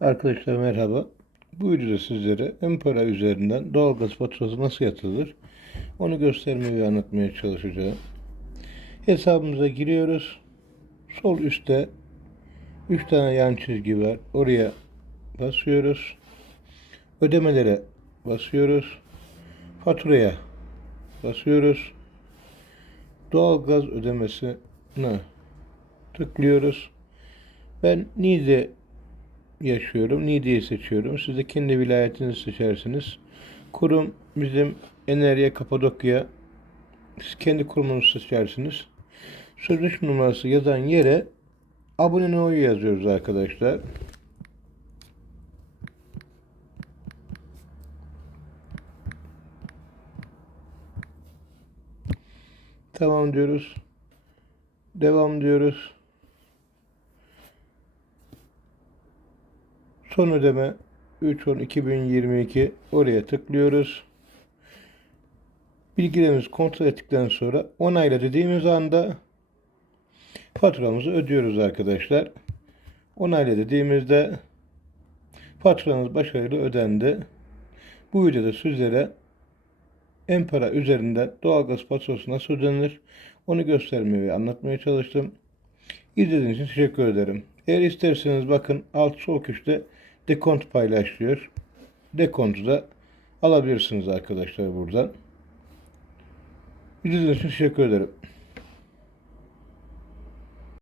Arkadaşlar merhaba. Bu videoda sizlere Empara üzerinden doğalgaz faturası nasıl yatırılır onu göstermeye ve anlatmaya çalışacağım. Hesabımıza giriyoruz. Sol üstte 3 tane yan çizgi var. Oraya basıyoruz. Ödemelere basıyoruz. Faturaya basıyoruz. Doğalgaz ödemesine tıklıyoruz. Ben Niğde yaşıyorum. Niğde'yi seçiyorum. Siz de kendi vilayetinizi seçersiniz. Kurum bizim Enerya Kapadokya. Siz kendi kurumunuzu seçersiniz. Sözleşme numarası yazan yere abone oyu yazıyoruz arkadaşlar. Tamam diyoruz. Devam diyoruz. Son ödeme 3.10.2022 oraya tıklıyoruz. Bilgilerimizi kontrol ettikten sonra onayla dediğimiz anda faturamızı ödüyoruz arkadaşlar. Onayla dediğimizde faturanız başarılı ödendi. Bu videoda sizlere Empara üzerinde doğalgaz faturası nasıl ödenir onu göstermeye ve anlatmaya çalıştım. İzlediğiniz için teşekkür ederim. Eğer isterseniz bakın alt sol köşede dekont paylaşıyor. Dekontu da alabilirsiniz arkadaşlar buradan. İzlediğiniz için teşekkür ederim.